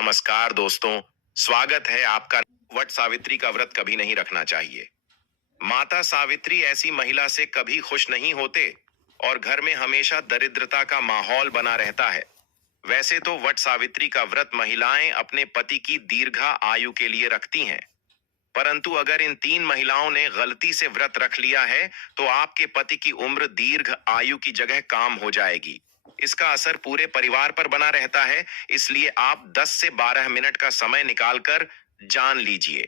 नमस्कार दोस्तों, स्वागत है आपका। वट सावित्री का व्रत कभी नहीं रखना चाहिए। माता सावित्री ऐसी महिला से कभी खुश नहीं होते और घर में हमेशा दरिद्रता का माहौल बना रहता है। वैसे तो वट सावित्री का व्रत महिलाएं अपने पति की दीर्घा आयु के लिए रखती हैं, परंतु अगर इन तीन महिलाओं ने गलती से व्रत रख लिया है तो आपके पति की उम्र दीर्घ आयु की जगह काम हो जाएगी। इसका असर पूरे परिवार पर बना रहता है, इसलिए आप 10 से 12 मिनट का समय निकालकर जान लीजिए।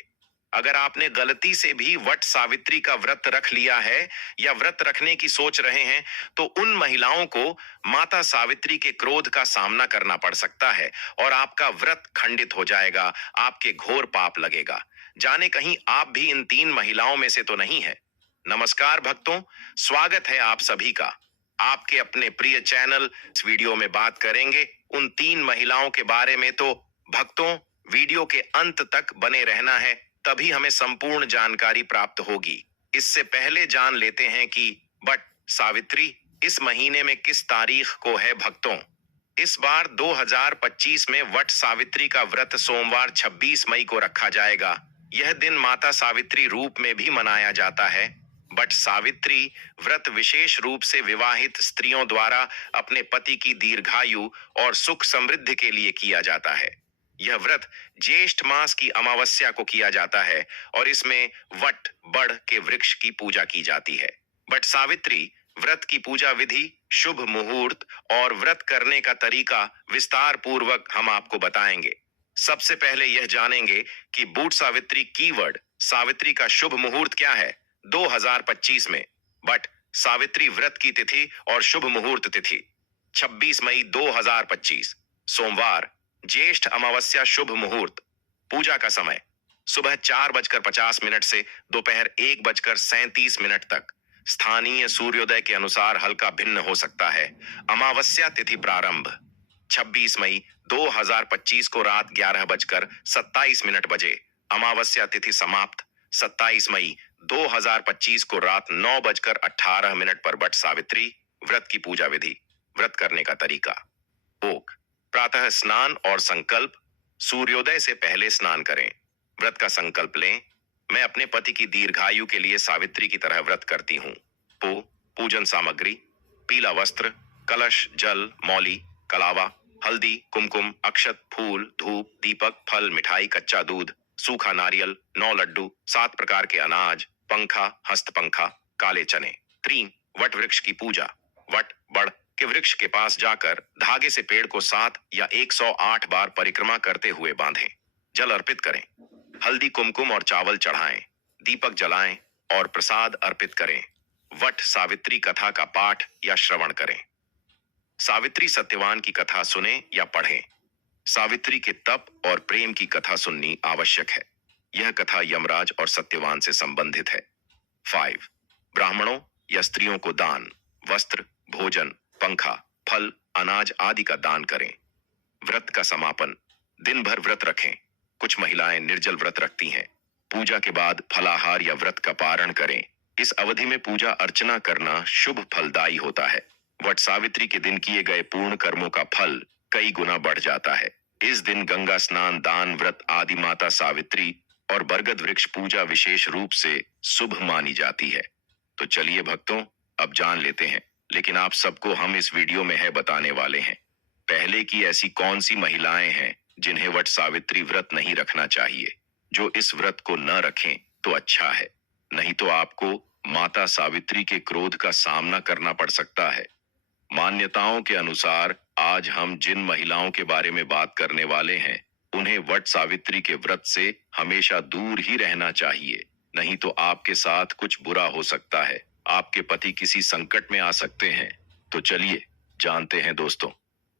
अगर आपने गलती से भी वट सावित्री का व्रत रख लिया है या व्रत रखने की सोच रहे हैं, तो उन महिलाओं को माता सावित्री के क्रोध का सामना करना पड़ सकता है और आपका व्रत खंडित हो जाएगा, आपके घोर पाप लगेगा। जाने कहीं आप भी इन तीन महिलाओं में से तो नहीं है। नमस्कार भक्तों, स्वागत है आप सभी का आपके अपने प्रिय चैनल। इस वीडियो में बात करेंगे उन तीन महिलाओं के बारे में, तो भक्तों वीडियो के अंत तक बने रहना है, तभी हमें संपूर्ण जानकारी प्राप्त होगी। इससे पहले जान लेते हैं कि वट सावित्री इस महीने में किस तारीख को है। भक्तों, इस बार 2025 में वट सावित्री का व्रत सोमवार 26 मई को रखा जाएगा। यह दिन माता सावित्री रूप में भी मनाया जाता है। वट सावित्री व्रत विशेष रूप से विवाहित स्त्रियों द्वारा अपने पति की दीर्घायु और सुख समृद्धि के लिए किया जाता है। यह व्रत ज्येष्ठ मास की अमावस्या को किया जाता है और इसमें वट बड़ के वृक्ष की पूजा की जाती है। वट सावित्री व्रत की पूजा विधि, शुभ मुहूर्त और व्रत करने का तरीका विस्तार पूर्वक हम आपको बताएंगे। सबसे पहले यह जानेंगे कि बूट सावित्री कीवर्ड सावित्री का शुभ मुहूर्त क्या है 2025 में। बट सावित्री व्रत की तिथि और शुभ मुहूर्त तिथि 26 मई 2025 सोमवार, ज्येष्ठ अमावस्या शुभ मुहूर्त। पूजा का समय सुबह 4:50 से दोपहर 1:37 तक। स्थानीय सूर्योदय के अनुसार हल्का भिन्न हो सकता है। अमावस्या तिथि प्रारंभ 26 मई 2025 को रात 11:27 बजे। अमावस्या तिथि समाप्त 27 मई 2025 को रात 9:18 पर। वट सावित्री व्रत की पूजा विधि, व्रत करने का तरीका। भोग, प्रातः स्नान और संकल्प। सूर्योदय से पहले स्नान करें। व्रत का संकल्प लें। मैं अपने पति की दीर्घायु के लिए सावित्री की तरह व्रत करती हूँ। पूजन सामग्री: पीला वस्त्र, कलश, जल, मौली, कलावा, हल्दी, कुमकुम, अक्षत, फूल, धूप, दीपक, फल, मिठाई, कच्चा दूध, सूखा नारियल, 9 लड्डू, 7 प्रकार के अनाज, पंखा, हस्तपंखा, काले चने। 3. वट वृक्ष की पूजा। वट बड़ के वृक्ष के पास जाकर धागे से पेड़ को 7 या 108 बार परिक्रमा करते हुए बांधें। जल अर्पित करें। हल्दी, कुमकुम और चावल चढ़ाएं। दीपक जलाएं और प्रसाद अर्पित करें। वट सावित्री कथा का पाठ या श्रवण करें। सावित्री सत्यवान की कथा सुने या पढ़ें। सावित्री के तप और प्रेम की कथा सुननी आवश्यक है। यह कथा यमराज और सत्यवान से संबंधित है। 5. ब्राह्मणों या स्त्रियों को दान, वस्त्र, भोजन, पंखा, फल, अनाज आदि का दान करें। व्रत का समापन: दिन भर व्रत रखें। कुछ महिलाएं निर्जल व्रत रखती हैं। पूजा के बाद फलाहार या व्रत का पारण करें। इस अवधि में पूजा अर्चना करना शुभ फलदायी होता है। वट सावित्री के दिन किए गए पूर्ण कर्मों का फल कई गुना बढ़ जाता है। इस दिन गंगा स्नान, दान, व्रत आदि माता सावित्री और बरगद वृक्ष पूजा विशेष रूप से शुभ मानी जाती है। तो चलिए भक्तों, अब जान लेते हैं, लेकिन आप सबको हम इस वीडियो में है बताने वाले हैं पहले की ऐसी कौन सी महिलाएं हैं जिन्हें वट सावित्री व्रत नहीं रखना चाहिए। जो इस व्रत को न रखें तो अच्छा है, नहीं तो आपको माता सावित्री के क्रोध का सामना करना पड़ सकता है। मान्यताओं के अनुसार आज हम जिन महिलाओं के बारे में बात करने वाले हैं, उन्हें वट सावित्री के व्रत से हमेशा दूर ही रहना चाहिए, नहीं तो आपके साथ कुछ बुरा हो सकता है। आपके पति किसी संकट में आ सकते हैं। तो चलिए जानते हैं दोस्तों।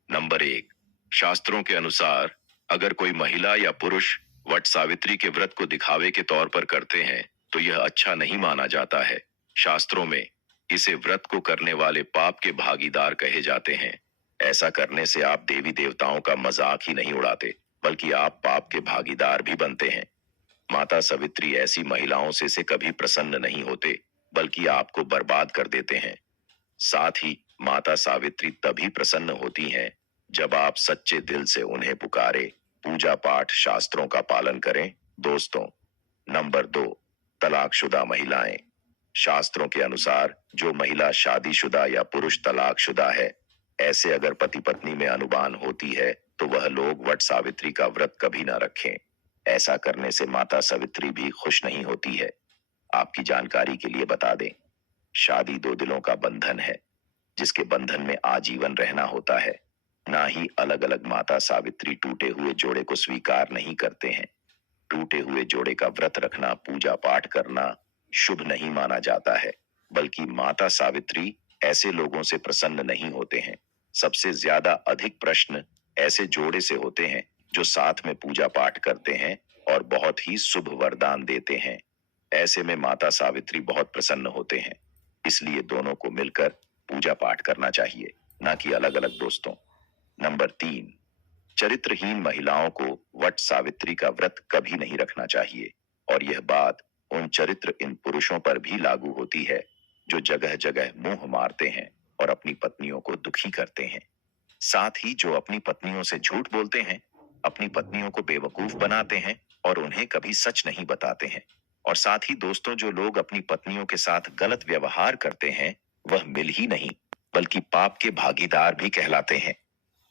नंबर 1, शास्त्रों के अनुसार अगर कोई महिला या पुरुष वट सावित्री के व्रत को दिखावे के तौर पर करते हैं तो यह अच्छा नहीं माना जाता है। शास्त्रों में इसे व्रत को करने वाले पाप के भागीदार कहे जाते हैं। ऐसा करने से आप देवी देवताओं का मजाक ही नहीं उड़ाते, बल्कि आप पाप के भागीदार भी बनते हैं। माता सावित्री ऐसी महिलाओं से कभी प्रसन्न नहीं होते, बल्कि आपको बर्बाद कर देते हैं। साथ ही माता सावित्री तभी प्रसन्न होती हैं जब आप सच्चे दिल से उन्हें पुकारे, पूजा पाठ शास्त्रों का पालन करें। दोस्तों, नंबर 2, तलाकशुदा महिलाएं। शास्त्रों के अनुसार जो महिला शादीशुदा या पुरुष तलाकशुदा है, ऐसे अगर पति पत्नी में अनुबान होती है तो वह लोग वट सावित्री का व्रत कभी ना रखें। ऐसा करने से माता सावित्री भी खुश नहीं होती है। आपकी जानकारी के लिए बता दें, शादी दो दिलों का बंधन है, जिसके बंधन में आजीवन रहना होता है। ना ही अलग अलग माता सावित्री टूटे हुए जोड़े को स्वीकार नहीं करते हैं। टूटे हुए जोड़े का व्रत रखना, पूजा पाठ करना शुभ नहीं माना जाता है, बल्कि माता सावित्री ऐसे लोगों से प्रसन्न नहीं होते हैं। सबसे ज्यादा अधिक प्रश्न ऐसे जोड़े से होते हैं जो साथ में पूजा पाठ करते हैं और बहुत ही शुभ वरदान देते हैं। ऐसे में माता सावित्री बहुत प्रसन्न होते हैं, इसलिए दोनों को मिलकर पूजा पाठ करना चाहिए, ना कि अलग अलग। दोस्तों, नंबर 3, चरित्रहीन महिलाओं को वट सावित्री का व्रत कभी नहीं रखना चाहिए। और यह बात उन चरित्रहीन पुरुषों पर भी लागू होती है जो जगह जगह मुंह मारते हैं और अपनी पत्नियों को दुखी करते हैं। साथ ही जो अपनी पत्नियों से झूठ बोलते हैं, अपनी पत्नियों को बेवकूफ बनाते हैं और उन्हें कभी सच नहीं बताते हैं। और साथ ही दोस्तों, जो लोग अपनी पत्नियों के साथ गलत व्यवहार करते हैं, वह मिल ही नहीं बल्कि पाप के भागीदार भी कहलाते हैं।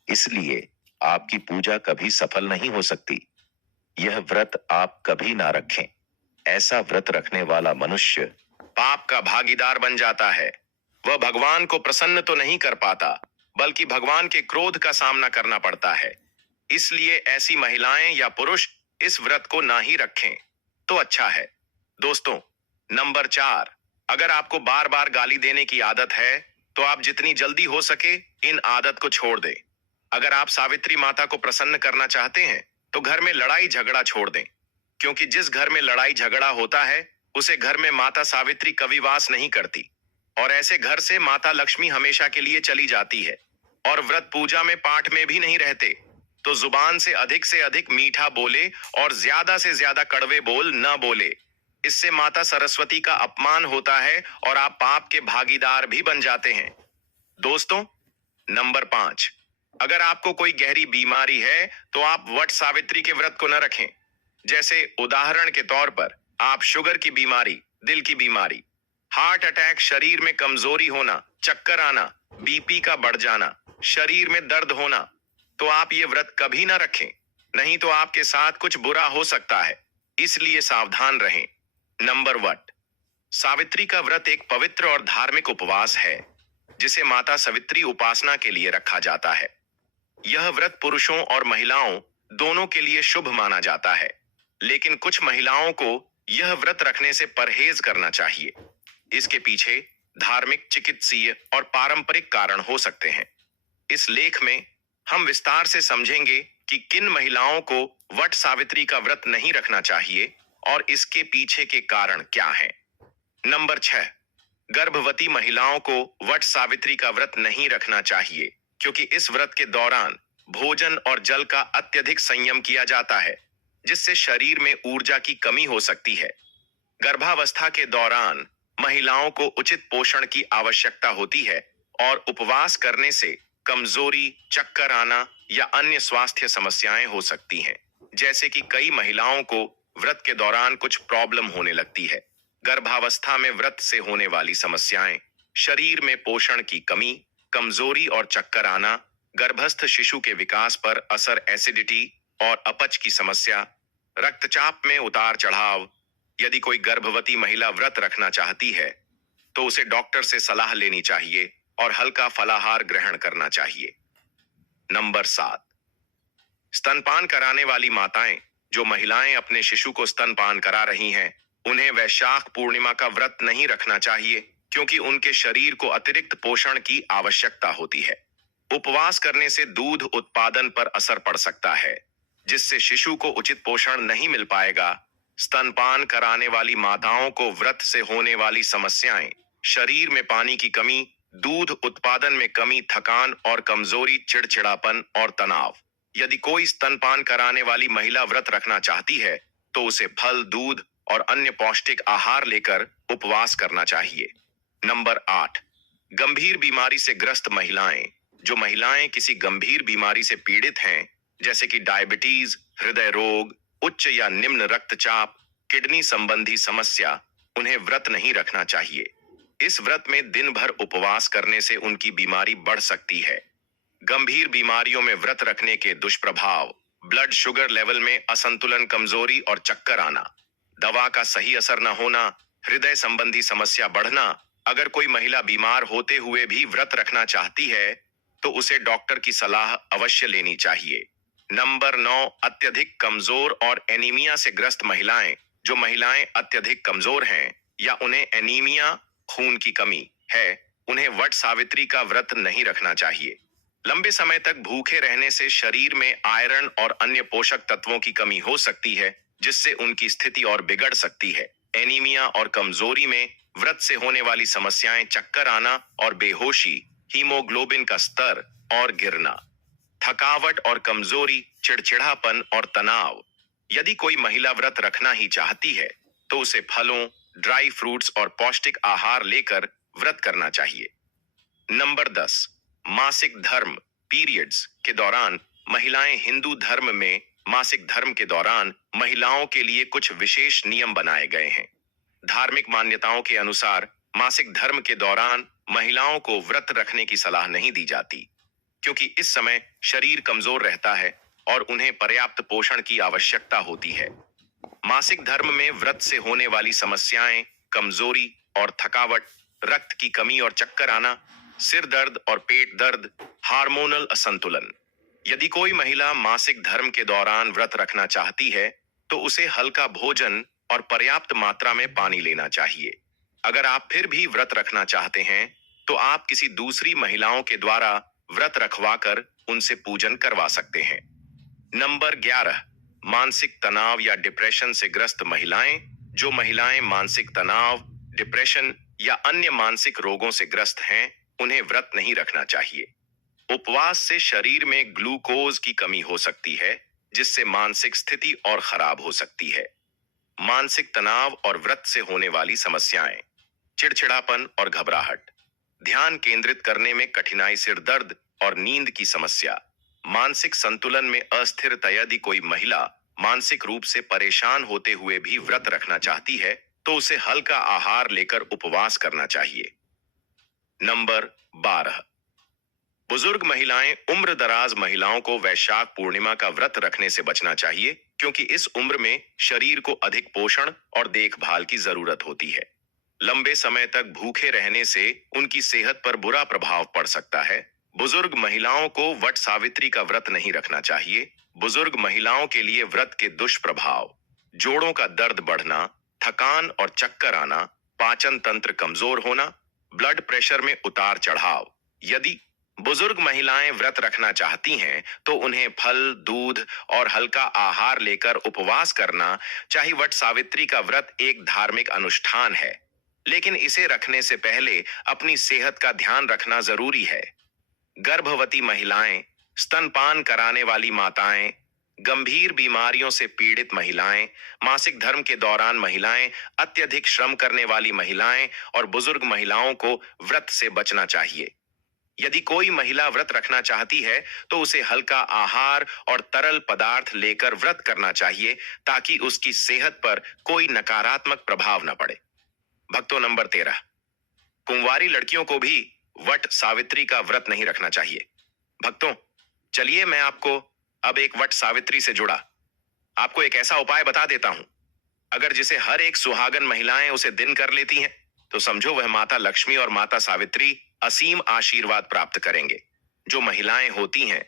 इसलिए आपकी पूजा कभी सफल नहीं हो सकती। यह व्रत आप कभी ना रखें। ऐसा व्रत रखने वाला मनुष्य पाप का भागीदार बन जाता है। वह भगवान को प्रसन्न तो नहीं कर पाता, बल्कि भगवान के क्रोध का सामना करना पड़ता है। इसलिए ऐसी महिलाएं या पुरुष इस व्रत को ना ही रखें तो अच्छा है। दोस्तों, नंबर 4, अगर आपको बार बार गाली देने की आदत है तो आप जितनी जल्दी हो सके इन आदत को छोड़ दें। अगर आप सावित्री माता को प्रसन्न करना चाहते हैं तो घर में लड़ाई झगड़ा छोड़ दें, क्योंकि जिस घर में लड़ाई झगड़ा होता है उसे घर में माता सावित्री कभी वास नहीं करती, और ऐसे घर से माता लक्ष्मी हमेशा के लिए चली जाती है। और व्रत पूजा में पाठ में भी नहीं रहते, तो जुबान से अधिक मीठा बोले और ज्यादा से ज्यादा कड़वे बोल न बोले। इससे माता सरस्वती का अपमान होता है और आप पाप के भागीदार भी बन जाते हैं। दोस्तों, नंबर 5, अगर आपको कोई गहरी बीमारी है तो आप वट सावित्री के व्रत को न रखें। जैसे उदाहरण के तौर पर आप शुगर की बीमारी, दिल की बीमारी, हार्ट अटैक, शरीर में कमजोरी होना, चक्कर आना, बीपी का बढ़ जाना, शरीर में दर्द होना, तो आप ये व्रत कभी ना रखें, नहीं तो आपके साथ कुछ बुरा हो सकता है। इसलिए सावधान रहें। नंबर 1, सावित्री का व्रत एक पवित्र और धार्मिक उपवास है जिसे माता सावित्री उपासना के लिए रखा जाता है। यह व्रत पुरुषों और महिलाओं दोनों के लिए शुभ माना जाता है, लेकिन कुछ महिलाओं को यह व्रत रखने से परहेज करना चाहिए। इसके पीछे धार्मिक, चिकित्सीय और पारंपरिक कारण हो सकते हैं। इस लेख में हम विस्तार से समझेंगे कि किन महिलाओं को वट सावित्री का व्रत नहीं रखना चाहिए और इसके पीछे के कारण क्या हैं। नंबर 6, गर्भवती महिलाओं को वट सावित्री का व्रत नहीं रखना चाहिए, क्योंकि इस व्रत के दौरान भोजन और जल का अत्यधिक संयम किया जाता है, जिससे शरीर में ऊर्जा की कमी हो सकती है। गर्भावस्था के दौरान महिलाओं को उचित पोषण की आवश्यकता होती है और उपवास करने से कमजोरी, चक्कर आना या अन्य स्वास्थ्य समस्याएं हो सकती हैं। जैसे कि कई महिलाओं को व्रत के दौरान कुछ प्रॉब्लम होने लगती है। गर्भावस्था में व्रत से होने वाली समस्याएं शरीर में पोषण की कमी, कमजोरी और चक्कर आना, गर्भस्थ शिशु के विकास पर असर, एसिडिटी और अपच की समस्या, रक्तचाप में उतार चढ़ाव। यदि कोई गर्भवती महिला व्रत रखना चाहती है तो उसे डॉक्टर से सलाह लेनी चाहिए और हल्का फलाहार ग्रहण करना चाहिए। नंबर 7, स्तनपान कराने वाली माताएं, जो महिलाएं अपने शिशु को स्तनपान करा रही हैं, उन्हें वैशाख पूर्णिमा का व्रत नहीं रखना चाहिए, क्योंकि उनके शरीर को अतिरिक्त पोषण की आवश्यकता होती है। उपवास करने से दूध उत्पादन पर असर पड़ सकता है, जिससे शिशु को उचित पोषण नहीं मिल पाएगा। स्तनपान कराने वाली माताओं को व्रत से होने वाली समस्याएं शरीर में पानी की कमी, दूध उत्पादन में कमी, थकान और कमजोरी, चिड़चिड़ापन और तनाव। यदि कोई स्तनपान कराने वाली महिला व्रत रखना चाहती है तो उसे फल, दूध और अन्य पौष्टिक आहार लेकर उपवास करना चाहिए। नंबर 8, गंभीर बीमारी से ग्रस्त महिलाएं, जो महिलाएं किसी गंभीर बीमारी से पीड़ित हैं, जैसे कि डायबिटीज, हृदय रोग, उच्च या निम्न रक्तचाप, किडनी संबंधी समस्या, उन्हें व्रत नहीं रखना चाहिए। इस व्रत में दिन भर उपवास करने से उनकी बीमारी बढ़ सकती है। गंभीर बीमारियों में व्रत रखने के दुष्प्रभाव: ब्लड शुगर लेवल में असंतुलन, कमजोरी और चक्कर आना, दवा का सही असर न होना, हृदय संबंधी समस्या बढ़ना। अगर कोई महिला बीमार होते हुए भी व्रत रखना चाहती है तो उसे डॉक्टर की सलाह अवश्य लेनी चाहिए। नंबर 9, अत्यधिक कमजोर और एनीमिया से ग्रस्त महिलाएं। जो महिलाएं अत्यधिक कमजोर हैं या उन्हें एनीमिया, खून की कमी है, उन्हें वट सावित्री का व्रत नहीं रखना चाहिए। लंबे समय तक भूखे रहने से शरीर में आयरन और अन्य पोषक तत्वों की कमी हो सकती है, जिससे उनकी स्थिति और बिगड़ सकती है। एनीमिया और कमजोरी में व्रत से होने वाली समस्याएं: चक्कर आना और बेहोशी, हीमोग्लोबिन का स्तर और गिरना, थकावट और कमजोरी, चिड़चिड़ापन और तनाव। यदि कोई महिला व्रत रखना ही चाहती है तो उसे फलों, ड्राई फ्रूट्स और पौष्टिक आहार लेकर व्रत करना चाहिए। नंबर 10, मासिक धर्म, पीरियड्स के दौरान महिलाएं। हिंदू धर्म में मासिक धर्म के दौरान महिलाओं के लिए कुछ विशेष नियम बनाए गए हैं। धार्मिक मान्यताओं के अनुसार मासिक धर्म के दौरान महिलाओं को व्रत रखने की सलाह नहीं दी जाती, क्योंकि इस समय शरीर कमजोर रहता है और उन्हें पर्याप्त पोषण की आवश्यकता होती है। मासिक धर्म में व्रत से होने वाली समस्याएं: कमजोरी और थकावट, रक्त की कमी और चक्कर आना, सिर दर्द और पेट दर्द, हार्मोनल असंतुलन। यदि कोई महिला मासिक धर्म के दौरान व्रत रखना चाहती है तो उसे हल्का भोजन और पर्याप्त मात्रा में पानी लेना चाहिए। अगर आप फिर भी व्रत रखना चाहते हैं तो आप किसी दूसरी महिलाओं के द्वारा व्रत रखवाकर उनसे पूजन करवा सकते हैं। नंबर 11, मानसिक तनाव या डिप्रेशन से ग्रस्त महिलाएं। जो महिलाएं मानसिक तनाव, डिप्रेशन या अन्य मानसिक रोगों से ग्रस्त हैं, उन्हें व्रत नहीं रखना चाहिए। उपवास से शरीर में ग्लूकोज की कमी हो सकती है, जिससे मानसिक स्थिति और खराब हो सकती है। मानसिक तनाव और व्रत से होने वाली समस्याएं: चिड़चिड़ापन और घबराहट, ध्यान केंद्रित करने में कठिनाई, सिर दर्द और नींद की समस्या, मानसिक संतुलन में अस्थिरता। यदि कोई महिला मानसिक रूप से परेशान होते हुए भी व्रत रखना चाहती है तो उसे हल्का आहार लेकर उपवास करना चाहिए। नंबर 12, बुजुर्ग महिलाएं। उम्र दराज महिलाओं को वैशाख पूर्णिमा का व्रत रखने से बचना चाहिए, क्योंकि इस उम्र में शरीर को अधिक पोषण और देखभाल की जरूरत होती है। लंबे समय तक भूखे रहने से उनकी सेहत पर बुरा प्रभाव पड़ सकता है। बुजुर्ग महिलाओं को वट सावित्री का व्रत नहीं रखना चाहिए। बुजुर्ग महिलाओं के लिए व्रत के दुष्प्रभाव: जोड़ों का दर्द बढ़ना, थकान और चक्कर आना, पाचन तंत्र कमजोर होना, ब्लड प्रेशर में उतार चढ़ाव। यदि बुजुर्ग महिलाएं व्रत रखना चाहती हैं तो उन्हें फल, दूध और हल्का आहार लेकर उपवास करना चाहिए। वट सावित्री का व्रत एक धार्मिक अनुष्ठान है, लेकिन इसे रखने से पहले अपनी सेहत का ध्यान रखना जरूरी है। गर्भवती महिलाएं, स्तनपान कराने वाली माताएं, गंभीर बीमारियों से पीड़ित महिलाएं, मासिक धर्म के दौरान महिलाएं, अत्यधिक श्रम करने वाली महिलाएं और बुजुर्ग महिलाओं को व्रत से बचना चाहिए। यदि कोई महिला व्रत रखना चाहती है तो उसे हल्का आहार और तरल पदार्थ लेकर व्रत करना चाहिए, ताकि उसकी सेहत पर कोई नकारात्मक प्रभाव न पड़े। भक्तों, नंबर 13, कुंवारी लड़कियों को भी वट सावित्री का व्रत नहीं रखना चाहिए। भक्तों, चलिए मैं आपको अब एक वट सावित्री से जुड़ा आपको एक ऐसा उपाय बता देता हूं। अगर जिसे हर एक सुहागन महिलाएं उसे दिन कर लेती हैं तो समझो वह माता लक्ष्मी और माता सावित्री असीम आशीर्वाद प्राप्त करेंगे। जो महिलाएं होती हैं,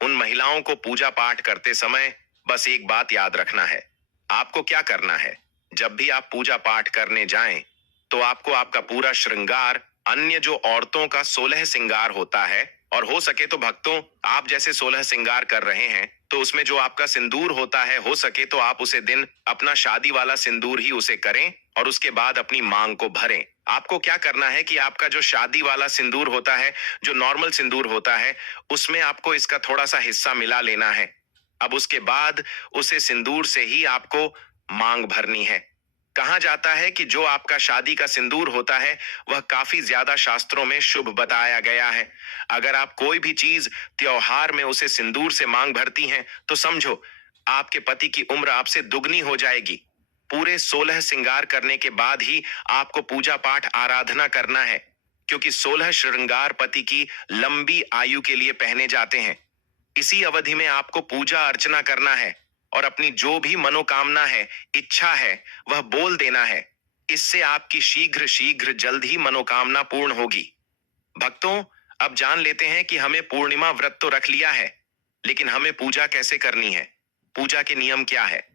उन महिलाओं को पूजा पाठ करते समय बस एक बात याद रखना है। आपको क्या करना है, जब भी आप पूजा पाठ करने जाएं तो आपको आपका पूरा श्रृंगार, अन्य जो औरतों का 16 श्रृंगार होता है, और हो सके तो भक्तों आप जैसे 16 श्रृंगार कर रहे हैं तो उसमें जो आपका सिंदूर होता है, हो सके तो आप उसे दिन अपना शादी वाला सिंदूर ही उसे करें और उसके बाद अपनी मांग को भरें। आपको क्या करना है कि आपका जो शादी वाला सिंदूर होता है, जो नॉर्मल सिंदूर होता है, उसमें आपको इसका थोड़ा सा हिस्सा मिला लेना है। अब उसके बाद उसे सिंदूर से ही आपको मांग भरनी है, कहा जाता है कि जो आपका शादी का सिंदूर होता है वह काफी ज्यादा शास्त्रों में शुभ बताया गया है। अगर आप कोई भी चीज त्योहार में उसे सिंदूर से मांग भरती हैं तो समझो आपके पति की उम्र आपसे दुगनी हो जाएगी। पूरे 16 श्रृंगार करने के बाद ही आपको पूजा पाठ आराधना करना है, क्योंकि 16 श्रृंगार पति की लंबी आयु के लिए पहने जाते हैं। इसी अवधि में आपको पूजा अर्चना करना है और अपनी जो भी मनोकामना है, इच्छा है, वह बोल देना है। इससे आपकी शीघ्र शीघ्र जल्द ही मनोकामना पूर्ण होगी। भक्तों, अब जान लेते हैं कि हमें पूर्णिमा व्रत तो रख लिया है, लेकिन हमें पूजा कैसे करनी है, पूजा के नियम क्या है,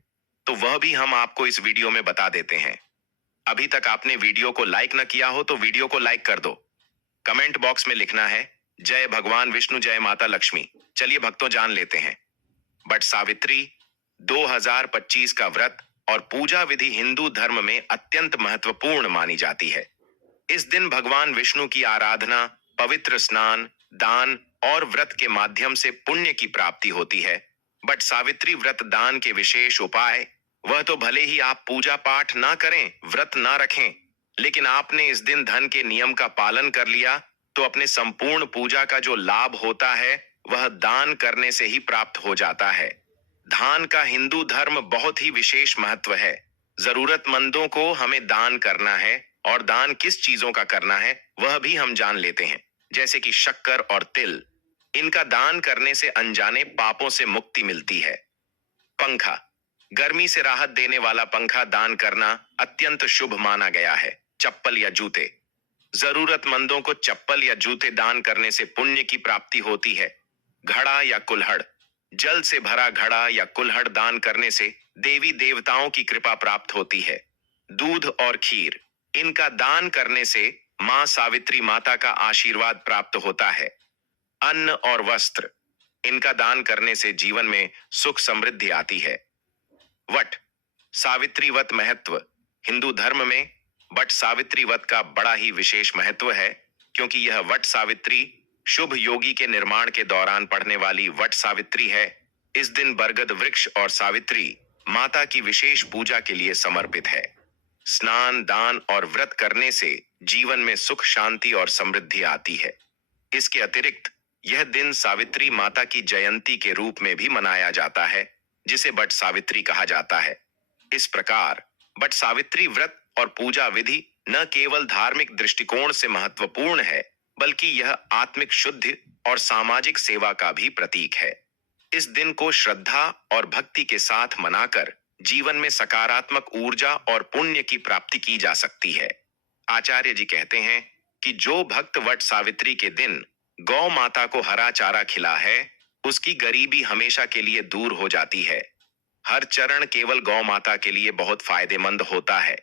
तो वह भी हम आपको इस वीडियो में बता देते हैं। अभी तक आपने वीडियो को लाइक न किया हो तो वीडियो को लाइक कर दो। कमेंट बॉक्स में लिखना है जय भगवान विष्णु, जय माता लक्ष्मी। चलिए भक्तों, जान लेते हैं। बट सावित्री 2025 का व्रत और पूजा विधि हिंदू धर्म में अत्यंत महत्वपूर्ण मानी जाती है। इस दिन भगवान विष्णु की आराधना, पवित्र स्नान, दान और व्रत के माध्यम से पुण्य की प्राप्ति होती है। बट सावित्री व्रत दान के विशेष उपाय, वह तो भले ही आप पूजा पाठ ना करें, व्रत ना रखें, लेकिन आपने इस दिन धन के नियम का पालन कर लिया तो अपने संपूर्ण पूजा का जो लाभ होता है वह दान करने से ही प्राप्त हो जाता है। दान का हिंदू धर्म बहुत ही विशेष महत्व है। जरूरतमंदों को हमें दान करना है, और दान किस चीजों का करना है वह भी हम जान लेते हैं, जैसे कि शक्कर और तिल। इनका दान करने से अनजाने पापों से मुक्ति मिलती है। पंखा, गर्मी से राहत देने वाला पंखा दान करना अत्यंत शुभ माना गया है। चप्पल या जूते, जरूरतमंदों को चप्पल या जूते दान करने से पुण्य की प्राप्ति होती है। घड़ा या कुल्हड़, जल से भरा घड़ा या कुल्हड़ दान करने से देवी देवताओं की कृपा प्राप्त होती है। दूध और खीर, इनका दान करने से मां सावित्री माता का आशीर्वाद प्राप्त होता है। अन्न और वस्त्र, इनका दान करने से जीवन में सुख समृद्धि आती है। वट, सावित्री व्रत महत्व, हिंदू धर्म में वट सावित्री व्रत का बड़ा ही विशेष महत्व है, क्योंकि यह वट सावित्री शुभ योगी के निर्माण के दौरान पढ़ने वाली वट सावित्री है। इस दिन बरगद वृक्ष और सावित्री माता की विशेष पूजा के लिए समर्पित है। स्नान, दान और व्रत करने से जीवन में सुख, शांति और समृद्धि आती है। इसके अतिरिक्त यह दिन सावित्री माता की जयंती के रूप में भी मनाया जाता है, जिसे बट सावित्री कहा जाता है। इस प्रकार बट सावित्री व्रत और पूजा विधि न केवल धार्मिक दृष्टिकोण से महत्वपूर्ण है, बल्कि यह आत्मिक शुद्धि और सामाजिक सेवा का भी प्रतीक है। इस दिन को श्रद्धा और भक्ति के साथ मनाकर जीवन में सकारात्मक ऊर्जा और पुण्य की प्राप्ति की जा सकती है। आचार्य जी कहते हैं कि जो भक्त वट सावित्री के दिन गौ माता को हरा चारा खिला है, उसकी गरीबी हमेशा के लिए दूर हो जाती है। हर चरण केवल गौ माता के लिए बहुत फायदेमंद होता है,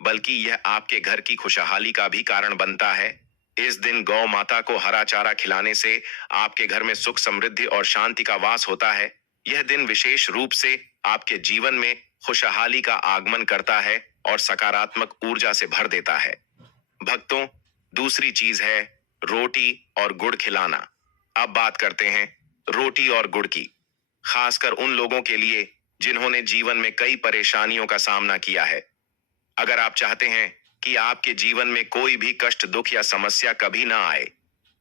बल्कि यह आपके घर की खुशहाली का भी कारण बनता है। इस दिन गौ माता को हरा चारा खिलाने से आपके घर में सुख, समृद्धि और शांति का वास होता है। यह दिन विशेष रूप से आपके जीवन में खुशहाली का आगमन करता है और सकारात्मक ऊर्जा से भर देता है। भक्तों, दूसरी चीज है रोटी और गुड़ खिलाना। अब बात करते हैं रोटी और गुड़ की, खासकर उन लोगों के लिए जिन्होंने जीवन में कई परेशानियों का सामना किया है। अगर आप चाहते हैं कि आपके जीवन में कोई भी कष्ट, दुख या समस्या कभी ना आए,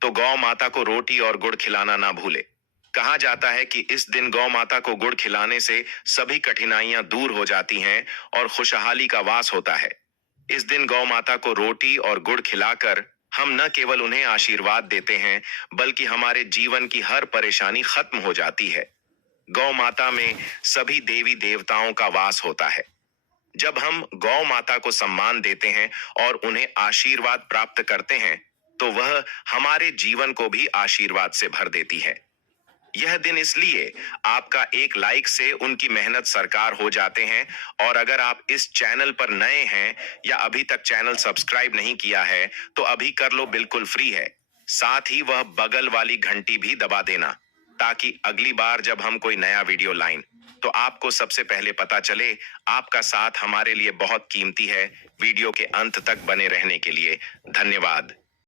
तो गौ माता को रोटी और गुड़ खिलाना ना भूले। कहा जाता है कि इस दिन गौ माता को गुड़ खिलाने से सभी कठिनाइयां दूर हो जाती हैं और खुशहाली का वास होता है। इस दिन गौ माता को रोटी और गुड़ खिलाकर हम न केवल उन्हें आशीर्वाद देते हैं, बल्कि हमारे जीवन की हर परेशानी खत्म हो जाती है। गौ माता में सभी देवी देवताओं का वास होता है। जब हम गौ माता को सम्मान देते हैं और उन्हें आशीर्वाद प्राप्त करते हैं, तो वह हमारे जीवन को भी आशीर्वाद से भर देती है। यह दिन इसलिए आपका एक लाइक से उनकी मेहनत साकार हो जाते हैं, और अगर आप इस चैनल पर नए हैं या अभी तक चैनल सब्सक्राइब नहीं किया है तो अभी कर लो, बिल्कुल फ्री है। साथ ही वह बगल वाली घंटी भी दबा देना, ताकि अगली बार जब हम कोई नया वीडियो लाएं तो आपको सबसे पहले पता चले। आपका साथ हमारे लिए बहुत कीमती है। वीडियो के अंत तक बने रहने के लिए धन्यवाद।